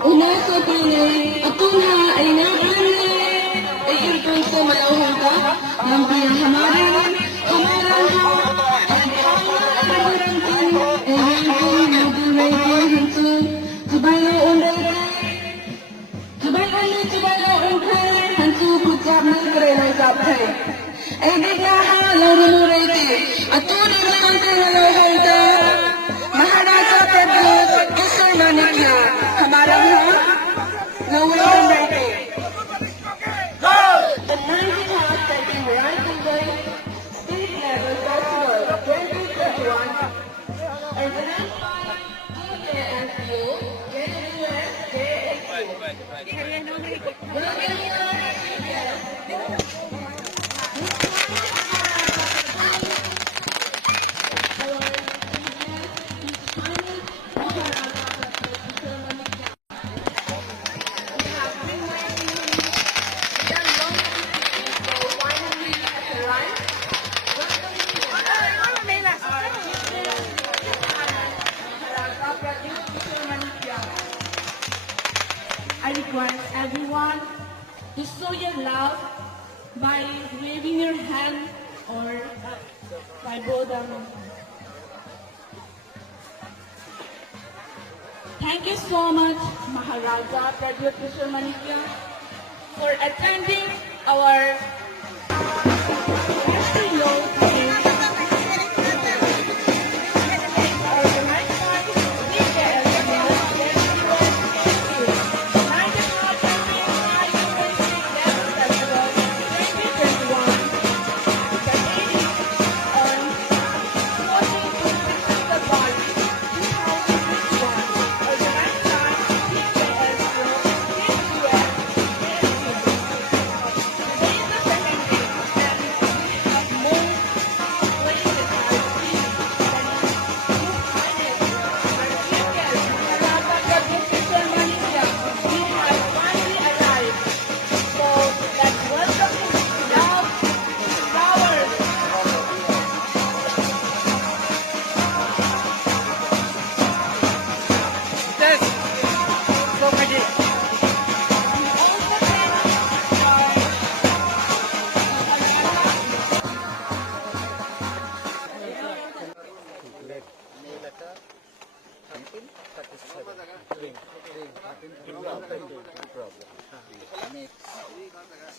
Una sa pinay, ako na ay nakanay, ay irkong sa malawang ka, ng pinahamaran, hamaran ha, at hamaran kan, ay irkong naduray ko hanto, sabalo unday ka, sabalo unday, hanto pucap ng karenay kapay. Ay di na halaw rumuray ka, at tunay na ang tingalawang ka, mahalaga pedot, isay manik na, hamaran ha, nawawang rete. The 19 House Taking Horizon Day State Level Festival 2021 organized by DKSU, JUS, I request everyone to show your love by waving your hand or by both of them. Thank you so much, Maharaja Pradyut Kishore Manikya, for attending our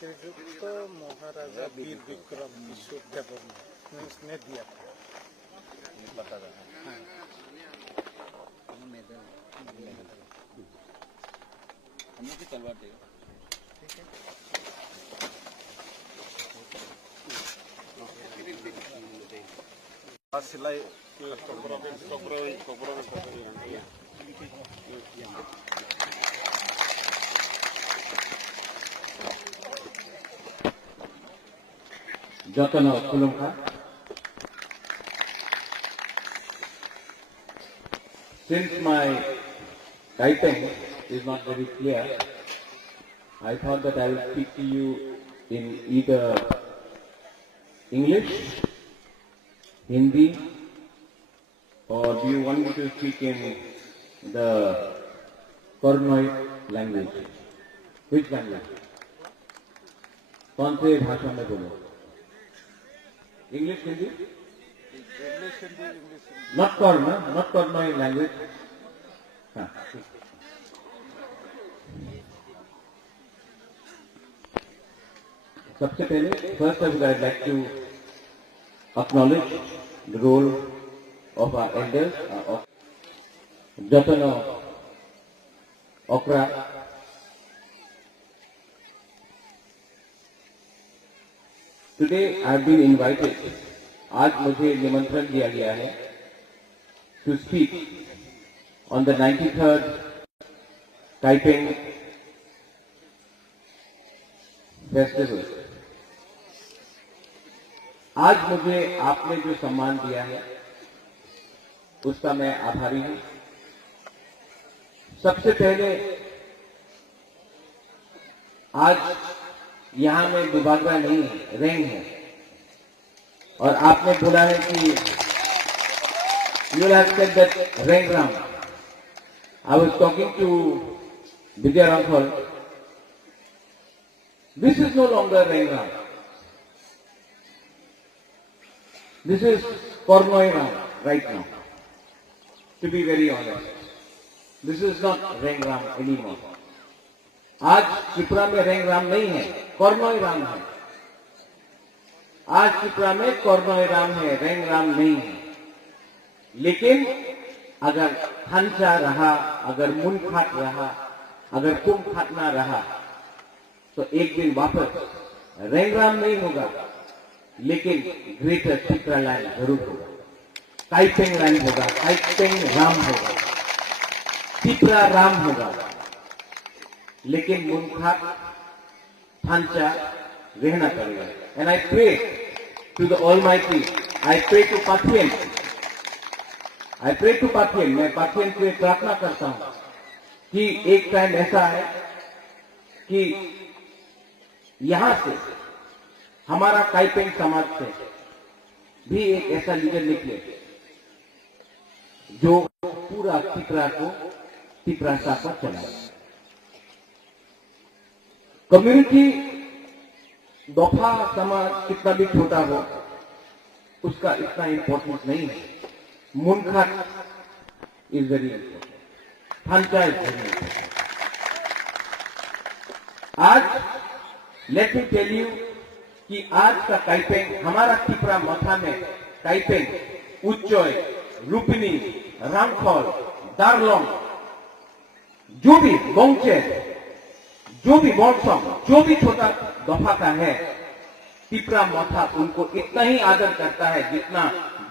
श्रीयुक्त महाराजा वीर विक्रम किशोर देव ने इसने दिया था। बता रहा हम की तलवार देगा। सिलाई Jatana Kulumka. Since my typing is not very clear, I thought that I will speak to you in either English, Hindi, or do you want me to speak in the Kornoi language? Which language? कौन से भाषा में बोलो? English, Hindi? Not Kornoi language. हाँ. सबसे पहले, first I would like to acknowledge the role of our elders, of Jatana Okra. Today I have been invited, आज मुझे निमंत्रण दिया गया है to speak on the 93rd Taiping Festival. आज मुझे आपने जो सम्मान दिया है उसका मैं आभारी हूं। सबसे पहले आज यहां में दुबाग्रा नहीं है, रेंग है, और आपने बोला है कि you will have said that Rengram. I was talking to Vijay Ramphal, this is no longer Rengram. This is Kornoi Ram right now. To be very honest, this is not Rengram anymore. आज त्रिपुरा में रेंगराम नहीं है, कॉर्नोई राम है। आज त्रिपुरा में कॉर्नोई राम है, रेंगराम नहीं है। लेकिन अगर थानचा रहा, अगर मुनखाट रहा, अगर कुमखाटना रहा, तो एक दिन वापस रेंगराम नहीं होगा, लेकिन ग्रेटर त्रिपुरा लैंड जरूर होगा। काइपेंग लैंड होगा, काइपेंग राम होगा, त्रिपुरा राम होगा, लेकिन मुनखाट थानचा रहना पड़ेगा। And I pray to the almighty, I pray to Pathian, मैं पाथियन से प्रार्थना करता हूं कि एक टाइम ऐसा है कि यहां से हमारा काइपेंग समाज से भी एक ऐसा लीडर निकले जो पूरा त्रिपुरा को त्रिपुरा पर चलाए। कम्युनिटी दफा समाज कितना भी छोटा हो, उसका इतना इंपॉर्टेंट नहीं है। मुनखाट इज वेरी इंपॉर्टेंट, थानचा इज वेरी इंपॉर्टेंट। आज लेट मी टेल यू कि आज का काइपेंग, हमारा त्रिपुरा मथा में काइपेंग, उच्चोय, रूपिनी, रामखोल, दारलोंग, जो भी गोंगचे, जो भी बॉन्सम, जो भी छोटा दफा का है, त्रिपुरा मथा उनको इतना ही आदर करता है जितना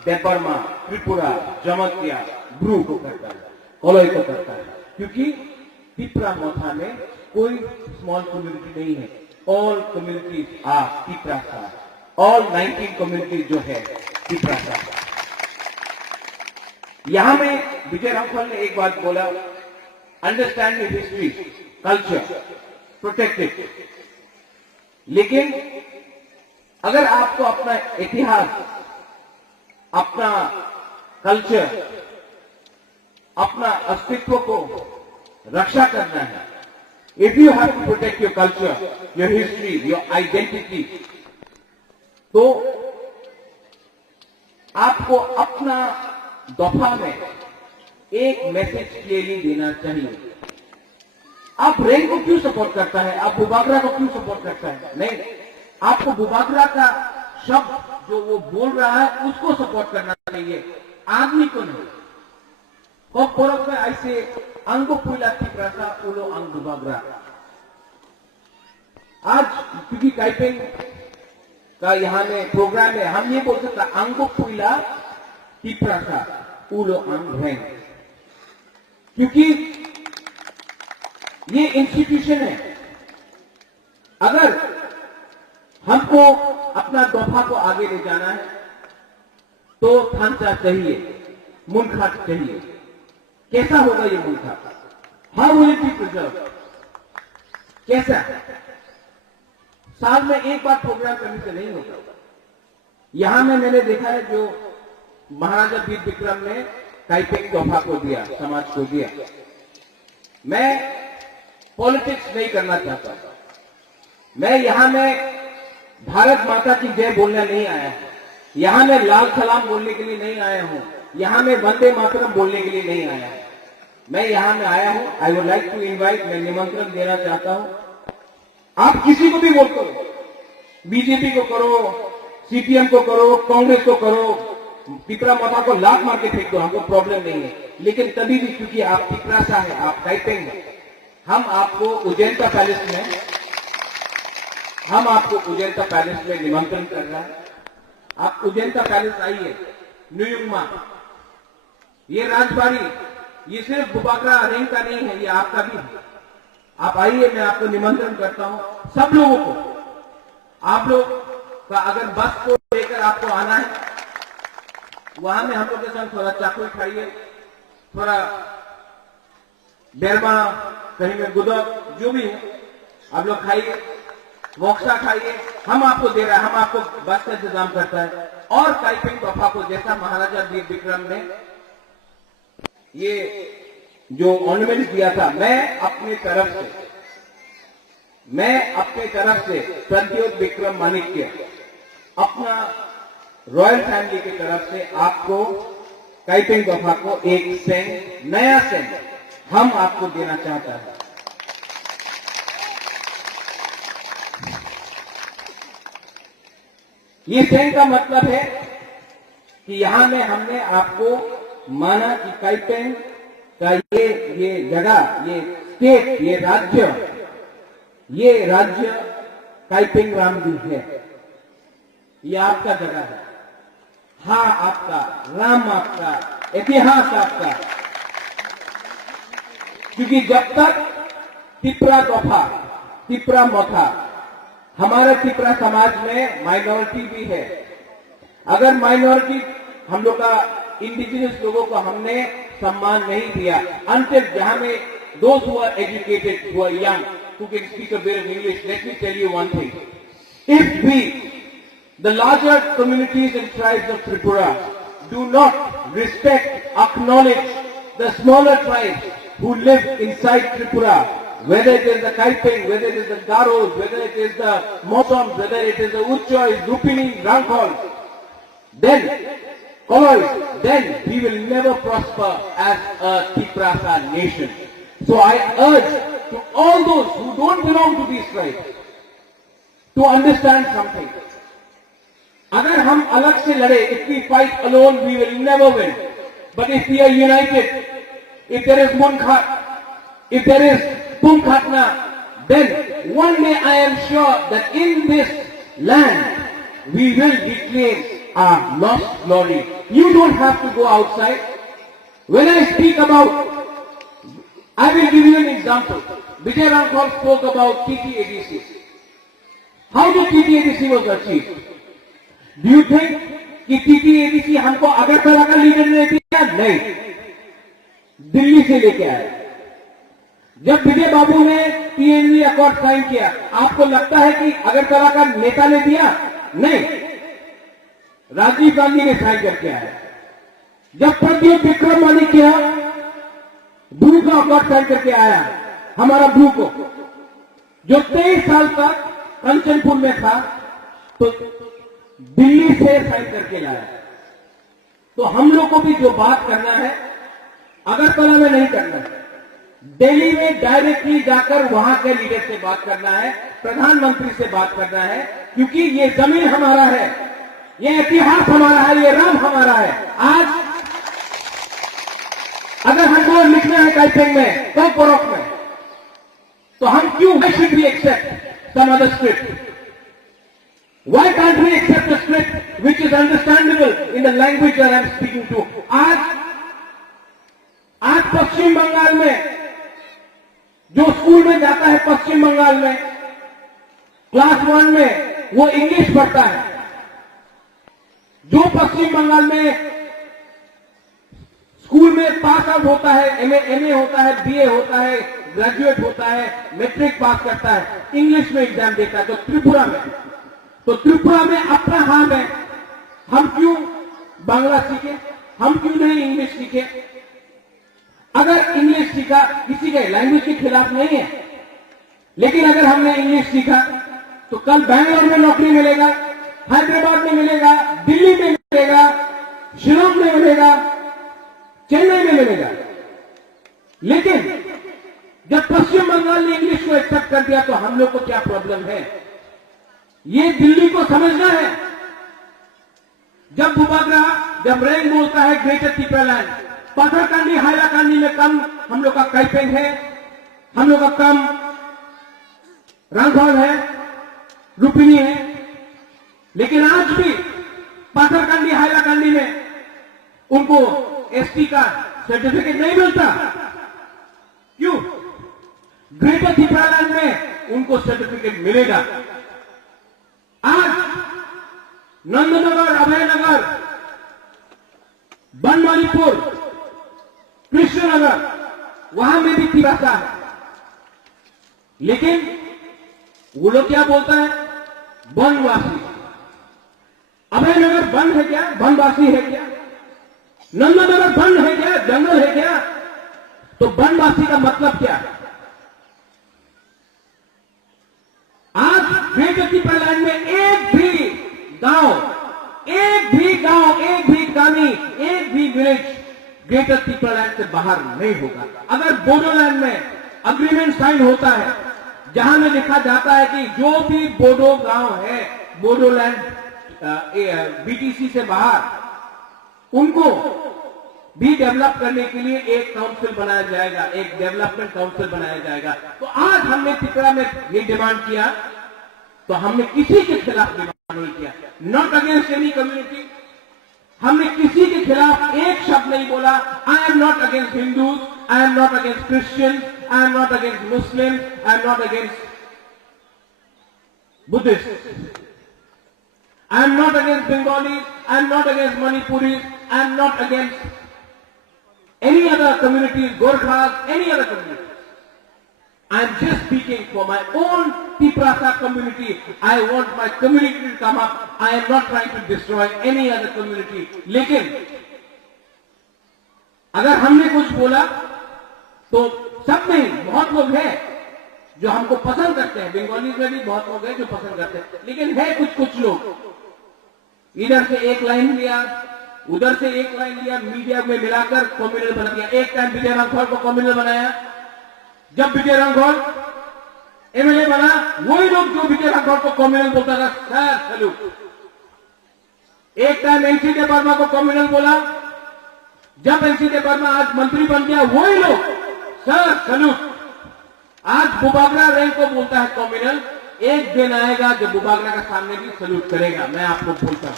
देबर्मा, त्रिपुरा, जमतिया, ब्रू को करता है, कोलोई को करता है। क्योंकि त्रिपुरा मथा में कोई स्मॉल कम्युनिटी नहीं है। ऑल कम्युनिटीज आर त्रिपुरा का, ऑल 19 कम्युनिटीज जो है त्रिपुरा का। यहां में विजय रामफल ने एक बात बोला, understand history, culture, protect it. लेकिन अगर आपको अपना इतिहास, अपना कल्चर, अपना अस्तित्व को रक्षा करना है, if you have to protect your culture, your history, your identity, तो आपको अपना दफा में एक मैसेज क्लियरली देना चाहिए। आप रेंग को क्यों सपोर्ट करता है, आप बुबागरा को क्यों सपोर्ट करता है? नहीं, आपको बुबागरा का शब्द जो वो बोल रहा है उसको सपोर्ट करना चाहिए, आदमी को नहीं। कब में ऐसे अंगो पुला की प्रसा उलो अंग बुबागरा। आज क्योंकि काइपेंग का यहाँ में प्रोग्राम है, हम ये बोल सकते अंगो पुला की प्रसा उलो अंग रेंग, क्योंकि ये इंस्टीट्यूशन है। अगर हमको अपना दफा को आगे ले जाना है तो थानचा चाहिए, मुनखाट चाहिए। कैसा होगा ये मुनखाट? How will it be preserve? कैसा? साल में एक बार प्रोग्राम करने से नहीं होगा। यहां में मैंने देखा है जो महाराजा वीर विक्रम ने काइपेंग दफा को दिया, समाज को दिया। मैं पॉलिटिक्स नहीं करना चाहता, मैं यहां में भारत माता की जय बोलने नहीं आया हूं, यहां मैं लाल सलाम बोलने के लिए नहीं आया हूं, यहां मैं वंदे मातरम बोलने के लिए नहीं आया हूं। मैं यहां में आया हूं, I would like to invite, मैं निमंत्रण देना चाहता हूं। आप किसी को भी वोट करो, बीजेपी को करो, सीपीएम को करो, कांग्रेस को करो, त्रिपुरा माता को लात मार के फेंक दो, हमको प्रॉब्लम नहीं है। लेकिन तभी भी क्योंकि आप त्रिपुरा सा है, आप काइपेंग है, हम आपको उज्जैनता पैलेस में निमंत्रण कर रहा है। आप उज्जैनता पैलेस आइए, न्यूयुमा, ये राजबाड़ी, ये सिर्फ बुबागरा रेंग का नहीं है, ये आपका भी है। आप आइए, मैं आपको निमंत्रण करता हूं, सब लोगों को। आप लोग का अगर बस को लेकर आपको आना है, वहां में हम लोग के साथ थोड़ा चाकू खाइए, थोड़ा बेरमा, कहीं में गुदक, जो भी है आप लोग खाइए, मोक्सा खाइए, हम आपको दे रहा है, हम आपको बस का इंतजाम करता है। और काइपेंग दफा को जैसा महाराजा वीर विक्रम ने ये जो ऑर्नामेंट दिया था, मैं अपने तरफ से प्रद्योत विक्रम माणिक्य अपना रॉयल फैमिली की तरफ से आपको काइपिंग तोहफा को एक सेंग, नया सेंग हम आपको देना चाहता है। ये सेंग का मतलब है कि यहां में हमने आपको माना कि काइपिंग का ये जगह, ये स्टेट, ये राज्य काइपिंग रामजी है। ये आपका जगह है, हाँ आपका, राम आपका, इतिहास आपका। क्योंकि जब तक तिपरा तोहफा, तिपरा मोथा, हमारे तिपरा समाज में माइनॉरिटी भी है। अगर माइनॉरिटी, हम लोग का इंडिजिनस लोगों को हमने सम्मान नहीं दिया, अंतिम जहां में those who are educated, who are young, who can speak a bit of English, let me tell you one thing. If we, the larger communities and tribes of Tripura, do not respect, acknowledge the smaller tribes who live inside Tripura, whether it is the Kaiping, whether it is the Garos, whether it is the Motoms, whether it is the Uchchois, Rupini, Rangkhol, then we will never prosper as a Tiprasa nation. So I urge to all those who don't belong to these tribes to understand something. अगर हम अलग से लड़े, if we fight alone, we will never win. But if we are united, if there is Munkhat, if there is Pumkhatna, then one day I am sure that in this land we will reclaim our lost glory. You don't have to go outside. When I speak about, I will give you an example. Vijay Rangkhol spoke about TTADC. How the TTADC was achieved? Do you think कि TTADC हमको अगरतला का leader ने दिया? नहीं, दिल्ली से लेके आया। जब विजय बाबू ने TNV अकॉर्ड साइन किया, आपको लगता है कि अगरतला का नेता ने दिया? नहीं, राजीव गांधी ने साइन करके आया। जब प्रद्योत विक्रम माणिक्य ब्रू का अकॉर्ड साइन करके आया, हमारा ब्रू को, जो 23 साल तक कंचनपुर में था, तो दिल्ली से साइन करके लाया। तो हम लोग को भी जो बात करना है, अगरतला में नहीं करना है, दिल्ली में डायरेक्टली जाकर वहां के लीडर से बात करना है, प्रधानमंत्री से बात करना है। क्योंकि ये जमीन हमारा है, ये इतिहास हमारा है, ये राम हमारा है। आज अगर हमको लिखना है काइपिंग में, तो कोरक में, तो हम क्यों, why should we accept some other script? Why can't we accept a script which is understandable in the language that I am speaking to? आज पश्चिम बंगाल में जो स्कूल में जाता है, पश्चिम बंगाल में क्लास 1 में वो इंग्लिश पढ़ता है। जो पश्चिम बंगाल में स्कूल में पास आउट होता है, एमए होता है, बीए होता है, ग्रेजुएट होता है, मैट्रिक पास करता है, इंग्लिश में एग्जाम देता है। तो त्रिपुरा में अपना हाल है, हम क्यों बांग्ला सीखे, हम क्यों नहीं इंग्लिश सीखे? अगर इंग्लिश सीखा, किसी के लैंग्वेज के खिलाफ नहीं है, लेकिन अगर हमने इंग्लिश सीखा तो कल बैंगलोर में नौकरी मिलेगा, हैदराबाद में मिलेगा, दिल्ली में मिलेगा, शिलोंग में मिलेगा, चेन्नई में मिलेगा। लेकिन जब पश्चिम बंगाल ने इंग्लिश को एक्सेप्ट कर दिया, तो हम लोग को क्या प्रॉब्लम है, ये दिल्ली को समझना है। जब बुबागरा, जब रेंग बोलता है ग्रेटर तिपरालैंड, पाथरकांडी, हाइलाकांडी में कम हम लोग का काइपिंग है, हम लोग का कम रांगखोल है, रुपिनी है। लेकिन आज भी पाथरकांडी, हाइलाकांडी में उनको एसटी का सर्टिफिकेट नहीं मिलता। क्यों? ग्रेटर तिपरालैंड में उनको सर्टिफिकेट मिलेगा। आज नंदनगर, अभयनगर, बनमालीपुर, कृष्णनगर, वहां में भी तिरासा है। लेकिन वो लोग क्या बोलता है, बनवासी। अभयनगर वन है क्या, बनवासी है क्या? नंदनगर वन है क्या, जंगल है क्या? तो बनवासी का मतलब क्या है? आज ग्रेटर त्रिपुरालैंड में एक भी गांव, एक भी गानी, एक भी विलेज ग्रेटर त्रिपुरालैंड से बाहर नहीं होगा। अगर बोडोलैंड में अग्रीमेंट साइन होता है जहां में लिखा जाता है कि जो भी बोडो गांव है बोडोलैंड बीटीसी से बाहर, उनको भी डेवलप करने के लिए एक काउंसिल बनाया जाएगा, एक डेवलपमेंट काउंसिल बनाया जाएगा। तो आज हमने त्रिपुरा में ये डिमांड किया, तो हमने किसी के खिलाफ डिमांड नहीं किया, नॉट अगेंस्ट एनी कम्युनिटी। हमने किसी के खिलाफ एक शब्द नहीं बोला। I am not against Hindus, I am not against Christians, I am not against Muslim, I am not against Buddhist, I am not against Bengalis, I am not against Manipuris, I am not against any other communities, Gorkhas, any other communities. I am just speaking for my own Tiprasa community. I want my community to come up. I am not trying to destroy any other community. लेकिन अगर हमने कुछ बोला तो सब में बहुत लोग हैं जो हमको पसंद करते हैं, बंगालीज में भी बहुत लोग हैं जो पसंद करते हैं, लेकिन है कुछ लोग इधर से एक लाइन लिया, उधर से एक लाइन लिया, मीडिया में मिलाकर कम्युनल बना दिया। एक टाइम विजय रांखौल को कम्युनल बनाया। जब विजय रांखौल एमएलए बना, वही लोग जो विजय रांखौल को कम्युनल बोलता था, सर सैल्यूट। एक टाइम एनसी देवर्मा को कम्युनल बोला, जब एनसी देवर्मा आज मंत्री बन गया, वही लोग सर सैल्यूट। आज बुबागरा रैंक को बोलता है कम्युनल। एक दिन आएगा जब बुबागरा का सामने भी सैल्यूट करेगा, मैं आपको बोलता हूं।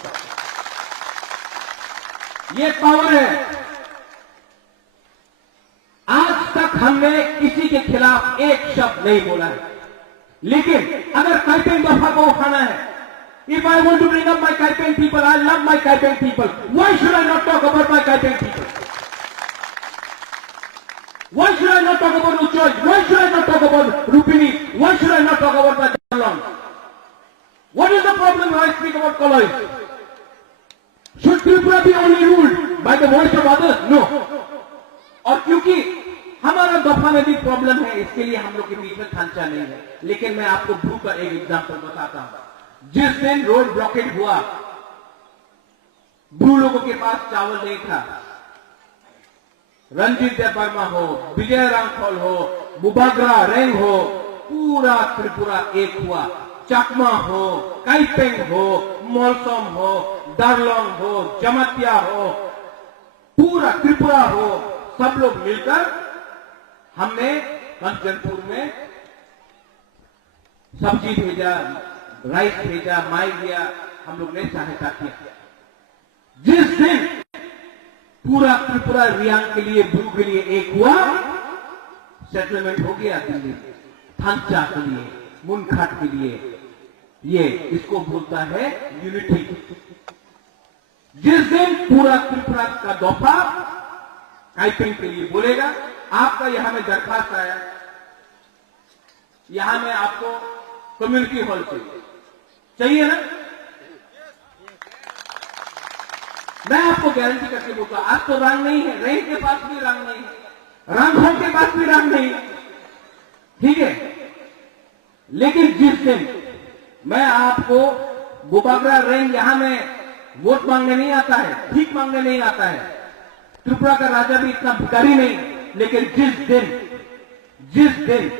ये पावर है। आज तक हमने किसी के खिलाफ एक शब्द नहीं बोला है, लेकिन अगर काइपेंग दफा को उठाना है, if I want to bring up my Kaipeng people, I love my Kaipeng people, why should I not talk about my Kaipeng people? Why should I not talk about Uchoj? Why should I not talk about Rupini? Why should I not talk about my Darlong? What is the problem when I speak about Koloi? Should Tripura be only ruled by the voice of others? No. और क्योंकि हमारा दफा में भी problem है, इसके लिए हम लोग के बीच में खांचा नहीं है। लेकिन मैं आपको भू का एक एग्जाम्पल बताता हूं। जिस दिन रोड ब्लॉकेट हुआ, ब्रू लोगों के पास चावल नहीं था। रंजीत देवर्मा हो, विजय रांखौल हो, बुबागरा रैंग हो, पूरा त्रिपुरा एक हुआ। चकमा हो, काइपेंग हो, मोलसोम हो, दारलोंग हो, जमतिया हो, पूरा त्रिपुरा हो, सब लोग मिलकर हमने कंचनपुर में सब्जी भेजा, राइस भेजा, माई दिया, हम लोग ने सहायता किया। जिस दिन पूरा त्रिपुरा रियांग के लिए, ब्रू के लिए एक हुआ, सेटलमेंट हो गया दिल्ली, थांचा के लिए, मुनखाट के लिए। ये इसको बोलता है यूनिटी। जिस दिन पूरा त्रिपुरा का दफा काइपिंग के लिए बोलेगा, आपका यहां में दरखास्त आया, यहां में आपको कम्युनिटी हॉल चाहिए ना? मैं आपको गारंटी करके बोलता हूं, आज तो रंग नहीं है, रैंक के पास भी रंग नहीं है, रांखौल के पास भी रंग नहीं, ठीक है। लेकिन जिस दिन मैं आपको बुबागरा रैंक यहां में वोट मांगने नहीं आता है, भीख मांगने नहीं आता है, त्रिपुरा का राजा भी इतना भिखारी नहीं, लेकिन जिस दिन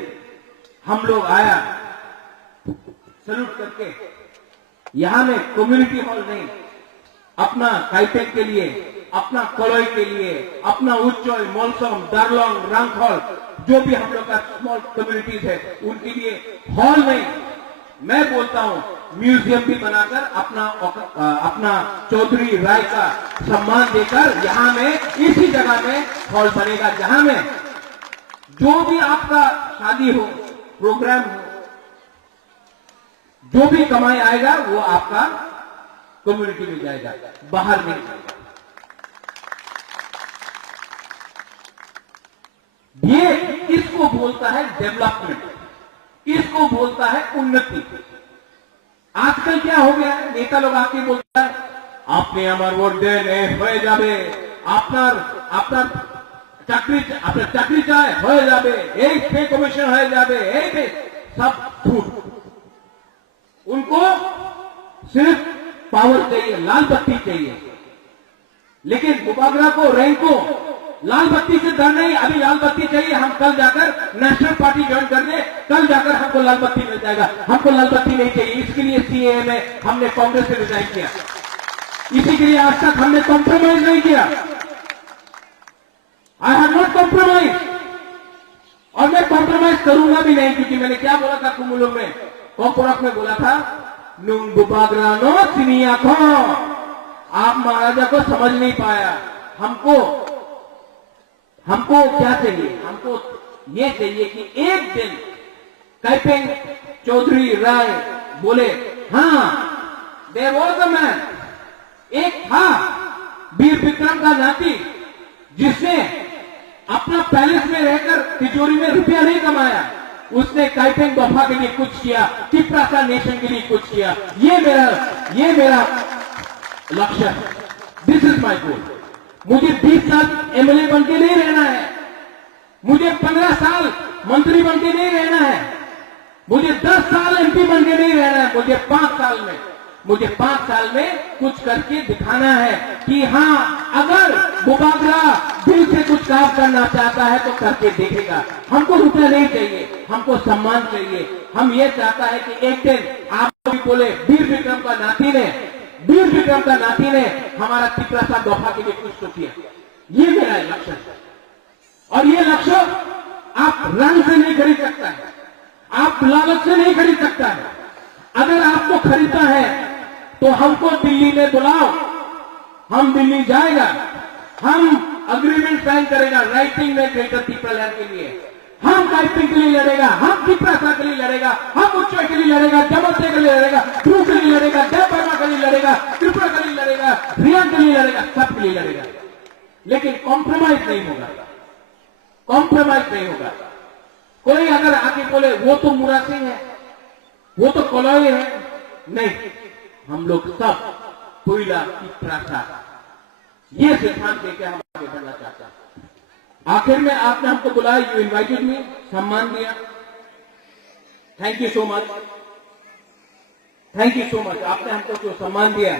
हम लोग आया सैल्यूट करके, यहां में कम्युनिटी हॉल नहीं, अपना काइपेंग के लिए, अपना कोलोई के लिए, अपना उच्चोय, मोलसोम, दारलोंग, रांखौल, जो भी हम लोग का स्मॉल कम्युनिटीज है, उनके लिए हॉल नहीं, मैं बोलता हूं म्यूजियम भी बनाकर अपना चौधरी राय का सम्मान देकर यहां में इसी जगह में हॉल बनेगा, जहां में जो भी आपका शादी हो, प्रोग्राम हो, जो भी कमाई आएगा वो आपका कम्युनिटी में जाएगा, बाहर नहीं जाएगा। ये इसको बोलता है डेवलपमेंट, इसको बोलता है उन्नति। आजकल क्या हो गया है, नेता लोग आके बोलता है आपने हमार वोट देने हो जावे, আপনার চাকরি চায় হয়ে যাবে, এই পে কমিশন হয়ে যাবে, এই पे सब झूठ। उनको सिर्फ पावर चाहिए, लाल बत्ती चाहिए। लेकिन बुबागरा को, रैंक को लाल बत्ती से डर नहीं, अभी लाल बत्ती चाहिए। हम कल जाकर नेशनल पार्टी ज्वाइन कर दे, कल जाकर हमको लाल बत्ती मिल जाएगा। हमको लाल बत्ती नहीं चाहिए। इसके लिए सीएए में हमने कांग्रेस से रिजाइन किया। इसी के लिए आज तक हमने कॉम्प्रोमाइज नहीं किया। आई हैव नॉट कॉम्प्रोमाइज, और मैं कॉम्प्रोमाइज करूंगा भी नहीं, क्योंकि मैंने क्या बोला था कुमुलुम में, कोपोरक में बोला था, नुंग बुबागरानो सिनिया खो। आप महाराजा को समझ नहीं पाया। हमको क्या चाहिए? हमको ये चाहिए कि एक दिन कैपिंग चौधरी राय बोले, हाँ देयर वाज अ मैन, एक था वीर विक्रम का नाती, जिसने अपना पैलेस में रहकर तिजोरी में रुपया नहीं कमाया, उसने काइपेंग बफा के लिए कुछ किया, तिप्रासा नेशन के लिए कुछ किया। ये मेरा लक्ष्य है। दिस इज माई गोल। मुझे 20 साल एमएलए बन के नहीं रहना है, मुझे 15 साल मंत्री बन के नहीं रहना है, मुझे 10 साल एमपी बन के नहीं रहना है। मुझे 5 साल में कुछ करके दिखाना है कि हाँ, अगर बुबागरा दिल से कुछ काम करना चाहता है तो करके देखेगा। हमको रुपया नहीं चाहिए, हमको सम्मान चाहिए। हम ये चाहता है कि एक दिन आप भी बोले, वीर विक्रम का नाती ने हमारा तिपरासा दफा के लिए कुछ तो किया। ये मेरा लक्ष्य है, और ये लक्ष्य आप रंग से नहीं खरीद सकता है, आप लालच से नहीं खरीद सकता है। अगर आपको खरीदना है तो हमको दिल्ली में बुलाओ, हम दिल्ली जाएगा, हम अग्रीमेंट साइन करेगा राइटिंग में ग्रेटर तिपरालैंड के लिए। हम काइपिंग के लिए लड़ेगा, हम तिपरासा के लिए लड़ेगा, हम उच्चय के लिए लड़ेगा, जमते के लिए लड़ेगा, ध्रुव के लिए लड़ेगा, देव वर्मा के लिए लड़ेगा, त्रिपुरा के लिए लड़ेगा, रियान के लिए लड़ेगा, सब के लिए लड़ेगा। लेकिन कॉम्प्रोमाइज नहीं होगा। कोई अगर आके बोले वो तो मुरा सिंह है, वो तो कलौय है, नहीं, हम लोग सब कोयला तिपरासा, ये सिद्धांत लेके हम आगे बढ़ना चाहते हैं। आखिर में आपने हमको बुलाया, यू इन्वाइटेड मी, सम्मान दिया, थैंक यू सो मच। आपने हमको जो सम्मान दिया,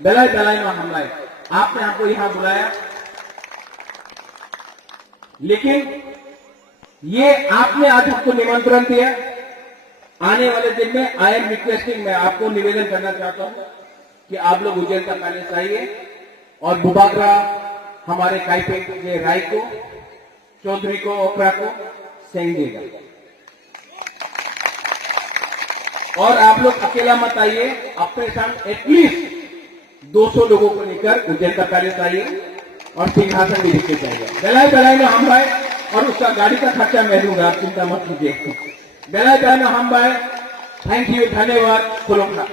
बेलाई में हमलाए, आपने हमको यहां बुलाया। लेकिन ये आपने आज हमको निमंत्रण दिया, आने वाले दिन में आई एम रिक्वेस्टिंग, मैं आपको निवेदन करना चाहता हूं कि आप लोग उज्जैन का पैलेस आइए और बुबागरा हमारे काइपेंग के राय को, चौधरी को, ओपरा को सेंग देगा। और आप लोग अकेला मत आइए, अपने संग एटलीस्ट 200 लोगों को लेकर उज्जैन का पैलेस आइए और सिंहासन भी लेके जाइए। बेलाई में हम भाई, और उसका गाड़ी का खर्चा मैं दूंगा, आप चिंता मत कीजिए। बेलाई में हम भाई, थैंक यू, धन्यवाद, खुलूंगा।